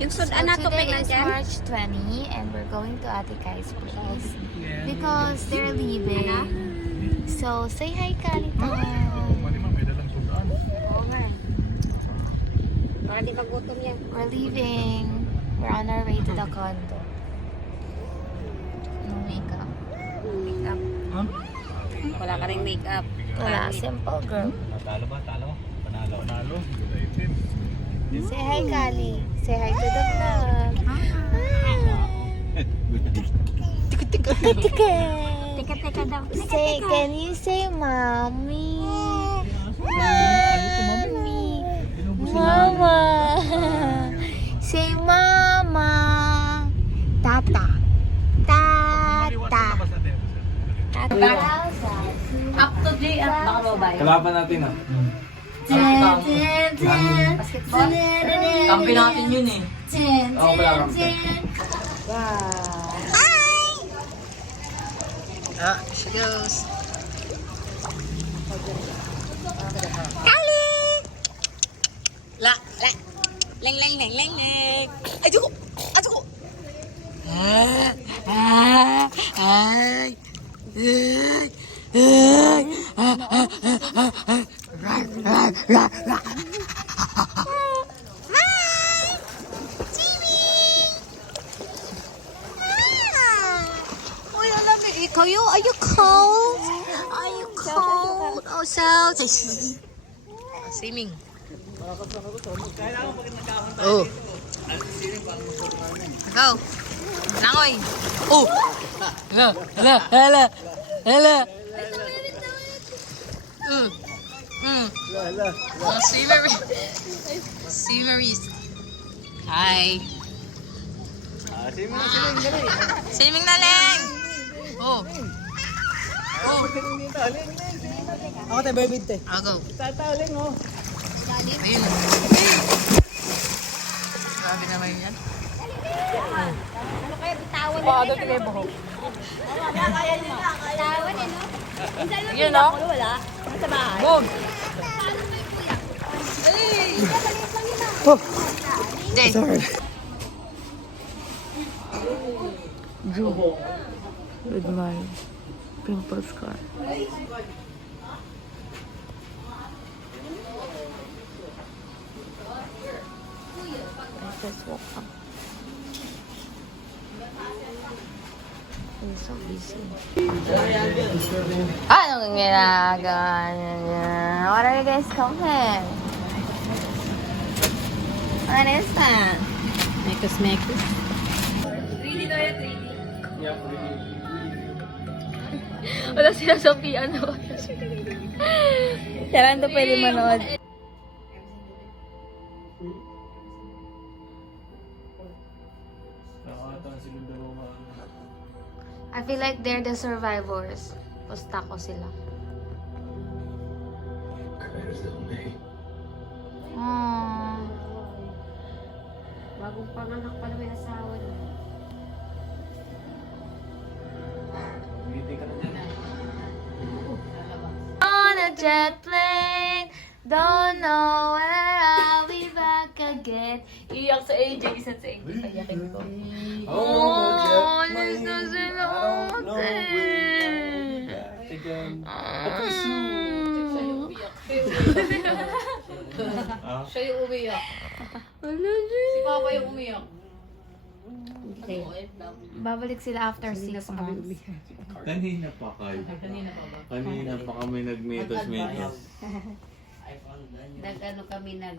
Yung So sudan na to today kay is nandyan. March 20 and we're going to Ate Kai's place because they're leaving. So say hi, Kalita. May dalang sudan. Oo nga. Para di magutom yan. We're leaving. We're on our way to the condo. No makeup. Makeup. Huh? Wala ka rin makeup. Wala, simple girl. Talo ba? Talo? Panalo. Good item. Say hi, Kali. Say hi to the vlog. Tika. Teka daw. Say, can you say mommy? Mommy. Mama. Say mama. Tata. Tata. Up to J at baka babay. Kalaban natin ah. Basketball. Kampi natin yun eh. Oo, wala kang She goes. La. Leng. Aduh. Are you cold? Are you cold? Oh, so Swimming. Oh. Go. Langoy. Oh. Hala. Oh, swimmeries. Hi. Swimming na lang. Oh. Ako tayo, barbid tayo. I'll go. Tataling oh. Ayun. Grabe naman yan. Paano kayo buhok? Yun, no? Boom! Jay. With my pimple scar. I just woke up. I'm so busy. Anong ginagawa niya? What are you guys cooking? What is that? Mekos. Wala sila sa piano. Kailan to pwede manood? I feel like they're the survivors. Pusta ko sila. Aww. Bagong panganak pa naman asawa niya. On a jet plane, don't know where I'll be back again. Iyak sa AJ, isa sa AJ. Payakin ko. Oh, this doesn't Siya yung umiyak. Ano, Si Papa yung umiyak. Okay. babalik sila after 6 months. Kanina pa kayo. Kanina pa kami nagmetos. Nag-ano kami nag...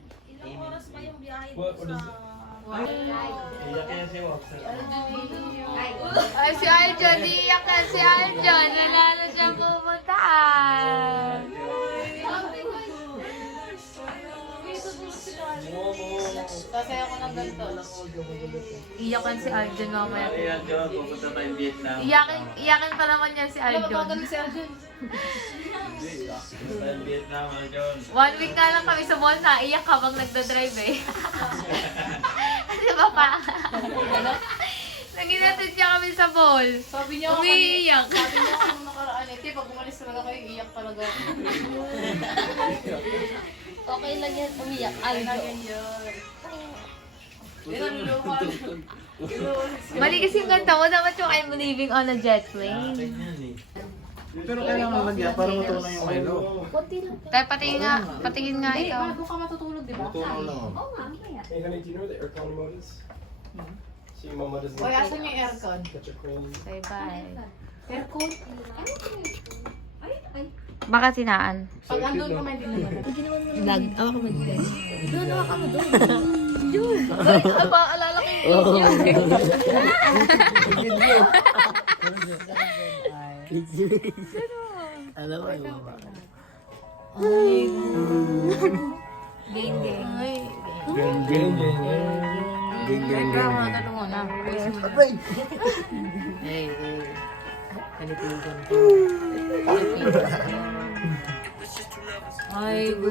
Ay, si Aljon, iiyak na si Aljon. Nalala siya pupuntaan. Kasi ako ng ganito. Iyakan si Aljon mamaya. Ayan, John. Pupunta tayong Vietnam. Iyakin pa naman yan si Alam mo, Aljon. magaling si Aljon. Pupunta tayong Vietnam, John. 1 week nga lang kami sa mall na iyak habang nagdadrive eh. Di ba pa? Nanginatid niya kami sa mall. Sabi niya ako Umiiyak. Sabi niya ako nung nakaraan eh. Pag umalis talaga kayo, iyak talaga. Okay lang yan, umiyak. Aljo. Ganyan yun. Mali kasi yung kanta mo. Dapat yung I'm leaving on a jet plane. Pero kailangan lagyan para matunaw yung Milo. Tayo patingin nga Hindi, ikaw. bago ka matutulog, di ba? Matunaw lang. Hey honey, do you know where the aircon remote is? See, Mama doesn't. Oy, asan yung aircon? Get your queen. Say bye. Aircon? Baka sinaan. Pag andun ka, may din naman. Vlog. Awa ka mag-vlog. Doon, awa ka mo doon. Doon. Alala ko yung video. Alam mo yung mama. Gang, gang. Gang, gang, gang. Gang, gang, gang. Tatungo na. Ay, go.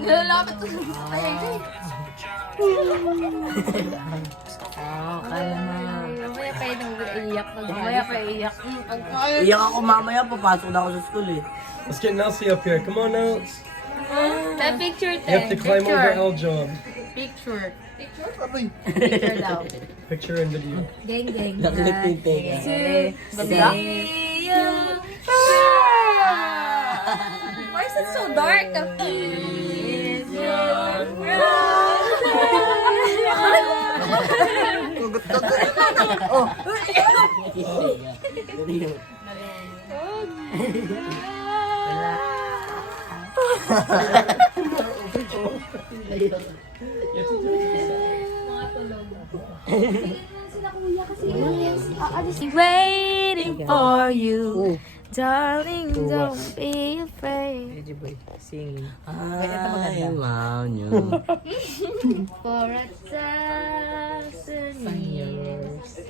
Lalapit ko. Ay, ay, ay. Mamaya pa yun iiyak na. Mamaya pa iiyak. Iyak ako mamaya, papasok na ako sa school eh. Let's get Nelsie up here. Come on, Nels. The picture, You have to climb over Eljon. Picture. Picture? Picture daw. Picture and video. Gang, gang. Nakilit yung tenga. See you. Why is it so dark? Is your waiting for you, darling. Don't be afraid. Singing. I want you. For 1,000 years.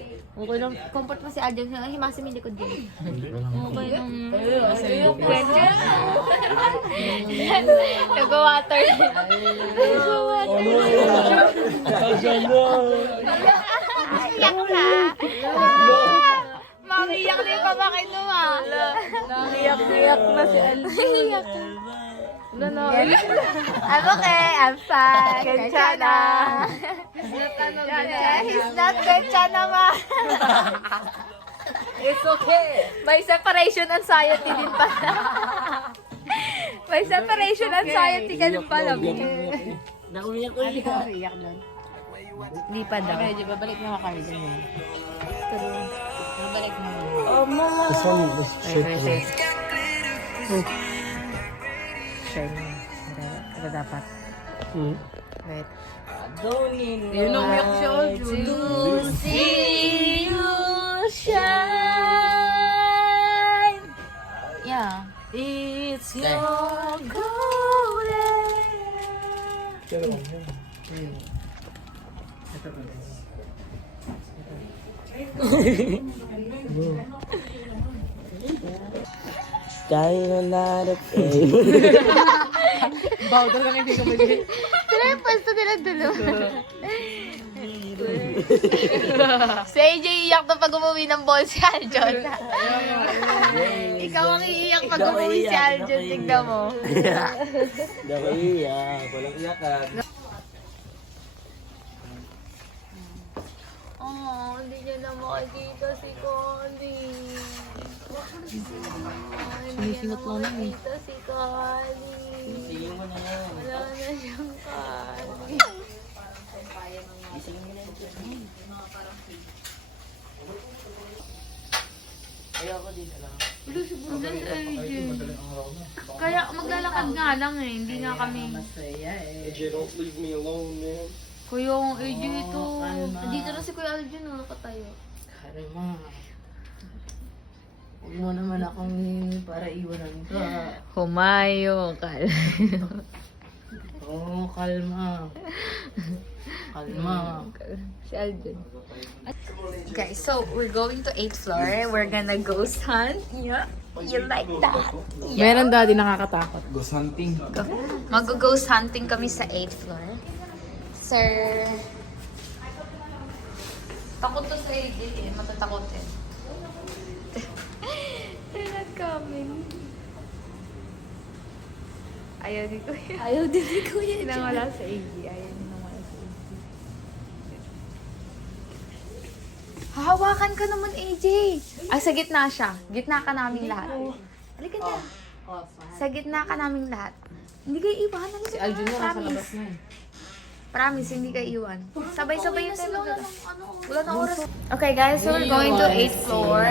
Okay lang. Comfort mo si Adjan. Himasim yung likod din. Okay lang. Ganyan. Nag-water. Iyak na. Mamiyak na yung pamakin mo Iyak na si Alvin. Iyak na. I'm okay, I'm fine. Kenchana. He's not Kenchana, ma. It's okay. May separation anxiety din pala. May separation anxiety ka din pala. Nakumiyak ko Hindi ka iiyak doon. Di pa daw. Okay, di ba? Balik na ka rin mo. Balik na. This one, this shape. Share mo. Ito dapat. Wait. Yun ang umiyak siya, Aljun. To see you shine. Yeah. It's your golden. Get it on here. Dying a lot of pain. Bawal talaga hindi ka mag- Sila yung pwesto nila dalawa. Si AJ iyak na pag umuwi ng ball si Aljon. Ikaw ang iiyak pag umuwi si Aljon. Tignan mo. Nakuiyak. Walang iyakan. Oh, hindi niya na makikita si Connie. Sinisingot lang namin. Makikita si Connie. Isingin mo na yan. Wala na siyang Connie. Isingin mo na yan. Ayoko din alam. Kaya maglalakad nga lang eh. Hindi nga kami. AJ, don't leave me alone, man. Kuya yung AJ ito. Dito na si Kuya Aljon nakatayo. Karma. Huwag mo naman akong para iwanan ka. Humayo ka. Oo, kalma. Kalma. Si Aljon. Guys, so we're going to 8th floor. We're gonna ghost hunt. Yeah. You like that? Yeah. Meron daddy nakakatakot. Ghost hunting. Mag-ghost hunting kami sa 8th floor. Sir. Takot to sa AJ eh. Matatakot eh. They're not coming. Ayaw ni Kuya. Ayaw din ni Kuya. Inawala sa AG. Ayaw ni nawala sa AG. Hahawakan ka naman, AJ. Ay, sa gitna siya. Gitna ka naming lahat. Halika na. Oh, fine. Sa gitna ka naming lahat. Hindi kayo iwan. Halika Si na. Aljun na nasa Promise. labas na eh. Promise, hindi kayo iwan. Sabay-sabay yung tayo mag Wala na oras. Okay guys, so we're going to 8th floor.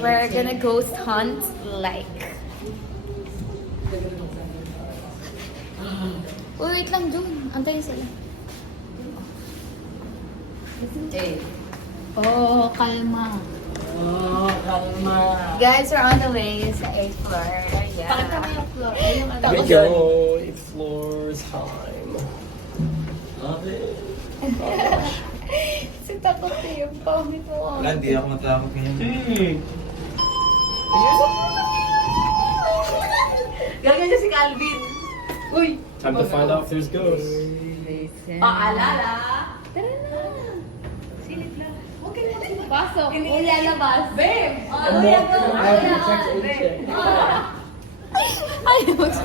We're gonna ghost hunt like. Uy, wait lang dun. Antayin sila. Oh, kalma. Oh, kalma. Guys, we're on the way sa 8th floor. Yeah. Pakita mo yung floor. Here we go. 8 floors time. Okay. Si takot eh. Yung pangit mo. Wala, hindi ako matakot ngayon. Gagawin niya si Calvin. Uy! Time to find out if there's ghosts. Paalala! Tara na. Silip lang. Okay na. Pasok. Kung lalabas. Babe! I have to text Uche. Ay, wala.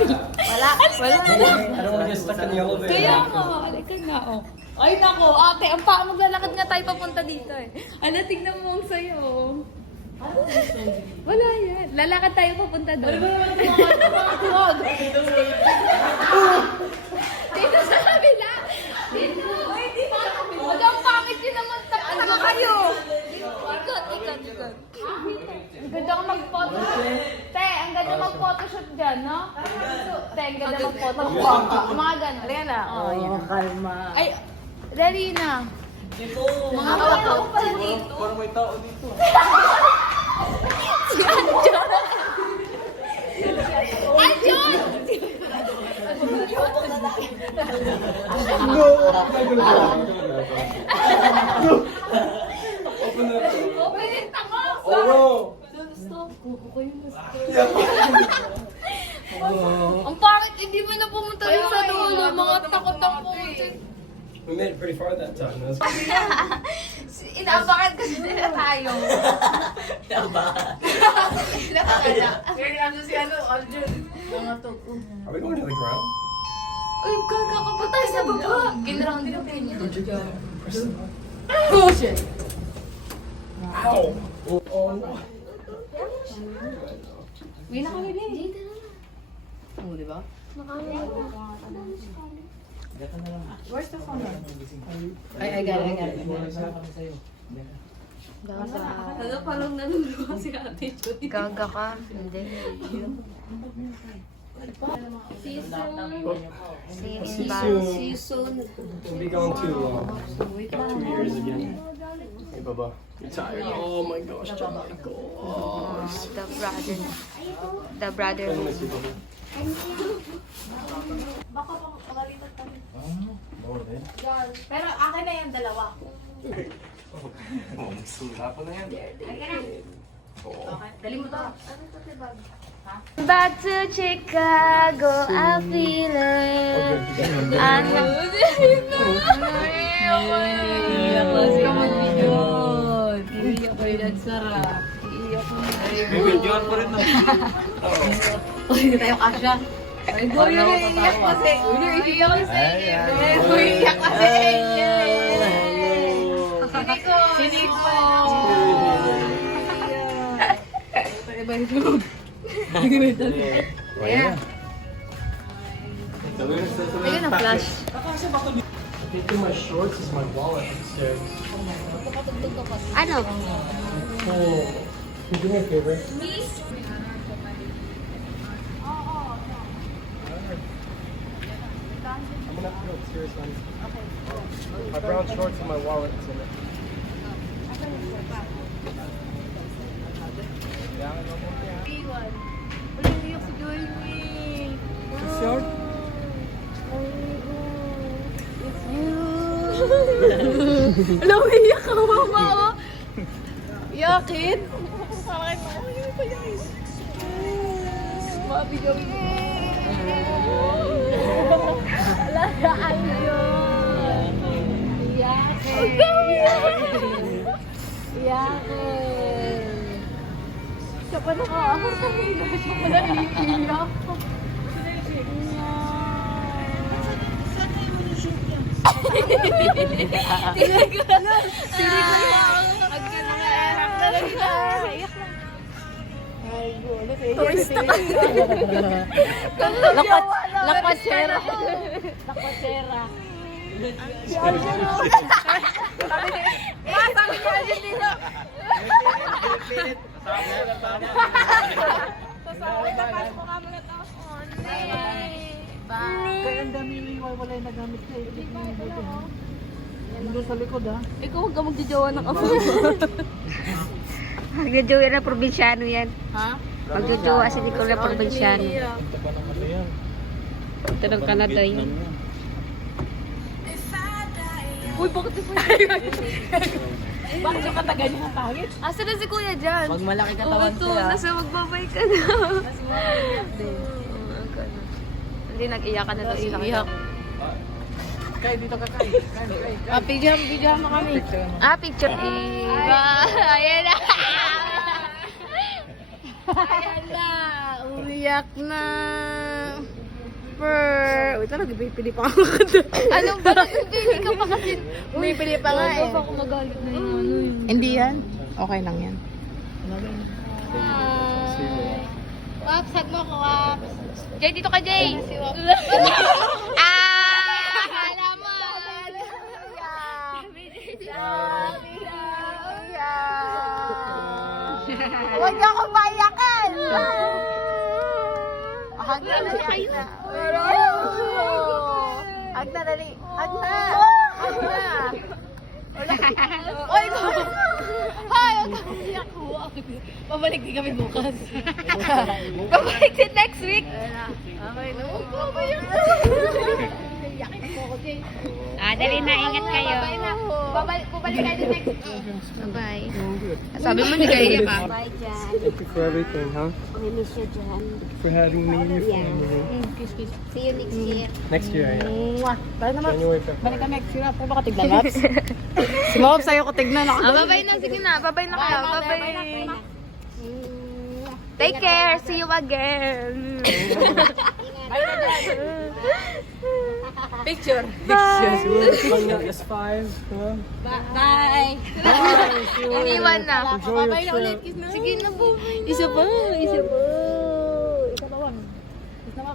Wala na. I don't want to get stuck in the elevator. Kaya nga, halika nga, oh. Ay, nako, ate, ang paa, maglalakad nga tayo papunta dito eh. Ano, tignan mo ang sayo. Wala yan. Lalakad tayo papunta doon. Ano ba naman dito sa kabila. Dito. Huwag ang pangit yun naman. Ano ba kayo? Ikot. Ang ganda ko mag-photoshoot. Te, ang ganda mag-photoshoot dyan, no? Te, ang ganda mag-photoshoot. Mga gano'n. Halika na. Oh, yan. Kalma. Ay, ready na. Mga tao pala dito. Parang may tao dito. Si Anjon! Anjon! No! Open the door. Open yung tanga! Oh no! Ang pangit, hindi mo na pumunta rin sa dulo. Mga takot ang pumunta. We made it pretty far that time. That was Inaabakan kasi nila tayo. Inaabakan na. Kaya nandun si Aljun. Mga to. Are we going to the ground? Uy, kakakapatay sa baba. Ginround din ako niya. Oh shit! Ow! Oh no! Uwi na kami din. Oo, di ba? Where's the phone? I got it. Ano palang naluluwa si Ate Joy? Gaga ka. Hindi. See you See in you Bali. soon. See you soon. We'll be gone too long. About 2 years again. Hey, Bubba. You're tired. Oh my gosh, John Michael. The brother. The brother. I miss you, Bubba. Baka pagalitan kami. More than. Pero akin na yung dalawa. Oh, sula pa na yan. Okay, dali mo to. Back to Chicago, I feel it. Iiyak ko yun, sarap. Iiyak ko na. Bibidyoan pa rin na. Hindi tayo kasya. Ay, boy, yun iiyak kasi. Iiyak kasi. Iiyak kasi. Siniko. Siniko. Iba yung Yeah. Ayun ang flash. Into my shorts is my wallet upstairs. Ano? Oh, can you do me a favor? I'm gonna have to go upstairs, honey. Okay. My brown shorts and my wallet is in it. Christian? Lumiyak ka, mama. Yakin? Alagaan yun. Yakin. Yakin. Siya pa na ka. Siya pa na iiyak. Lakwasera. Lakwasera. Kaya ang dami wala yung nagamit ka. Nandun sa likod ha. Ikaw huwag ka magdijowa ng ako. Magjojowa na probinsyano yan. Ha? Magjojowa si Nicole na probinsyano. Ito pa naman na yan. Ito ng Canada yun. Uy, bakit si bakit yung katagal niya ang pangit? Asa na si Kuya dyan? Pag malaki Oo, katawan ito. siya. Nasa magbabay ka na. Hindi, nag-iyakan na daw. Iyak. Kay, dito ka kay. Video mo kami. Picture. Iba. Ayan na. Ayan na. Umiyak na. Wait lang, pili pa ako. Anong ba? Hindi ka pa kasi. Pili pa nga eh. Ako magalit na yung ano yun. Hindi yan. Okay lang yan. Waps, hag mo ko, Waps. Jay, dito ka, Jay. Alam mo. Huwag niyo akong payakan! Hag na, hag na. Hag na, dali. Hag na. Hag na. Oy, no. Hoy, huwag kang iyak ko. Pabalik din kami bukas. Babalik din next week. Okay, no. Papayak. Iyakin mo ako, Jay. Dali na, ingat kayo. Babalik kayo din next week. Bye. Sabi mo, hindi ka iyak ka. Bye, Jan. Thank you for everything, huh? We miss you, Jan. For having me and your family. See you next year. Next year, yeah. Balik naman. January, February. Balik ka next year. Pwede ba ka tignan, Maps? Si Maps, sa'yo ko tignan. Babay na. Sige na. Babay na kayo. Babay. Take care. See you again. Picture. Yes, 5. Huh? Bye. Iniwan na. Enjoy your trip. Sige na po. Isa pa.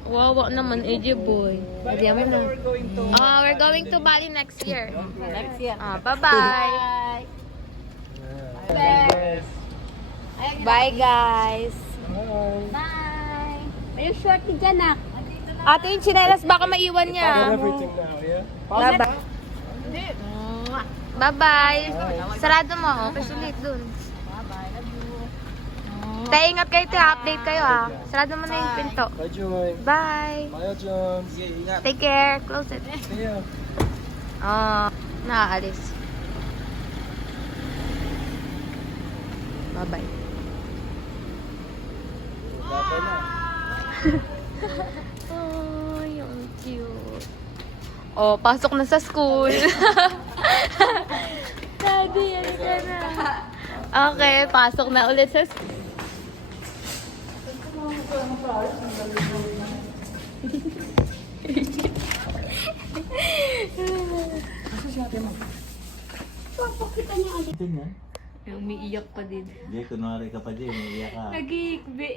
Wawa naman, AJ boy. Where we're going to. We're going to Bali next year. Next year. Bye-bye. Bye. Bye, guys. Bye. May shorty dyan, ah. Ate, yung chinelas, baka maiwan Got niya. everything now, yeah? Bye-bye. Bye-bye. Sarado mo. Okay, sulit dun. Tayo, ingat kayo, update kayo, ha. Sarado mo na yung pinto. Bye, Joy. Bye. Bye, John. Take care. Close it. See ya. Nakaalis. Bye-bye. Bye na. Ay, ang cute. Oh, pasok na sa school. Daddy, yan ka na. Okay, pasok na ulit sa school. Umiiyak pa din. Hindi, kunwari ka pa din, umiiyak ka. Nag-iikbi.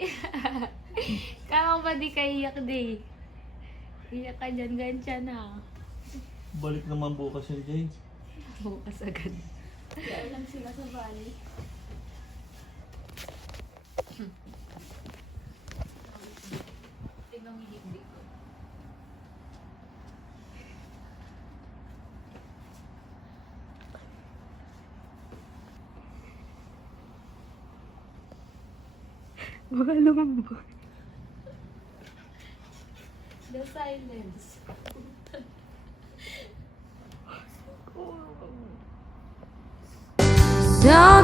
Kama ba di ka iyak di? Iyak ka dyan, ganyan na. Balik naman bukas yun, Jay. Bukas agad. The silence. Don't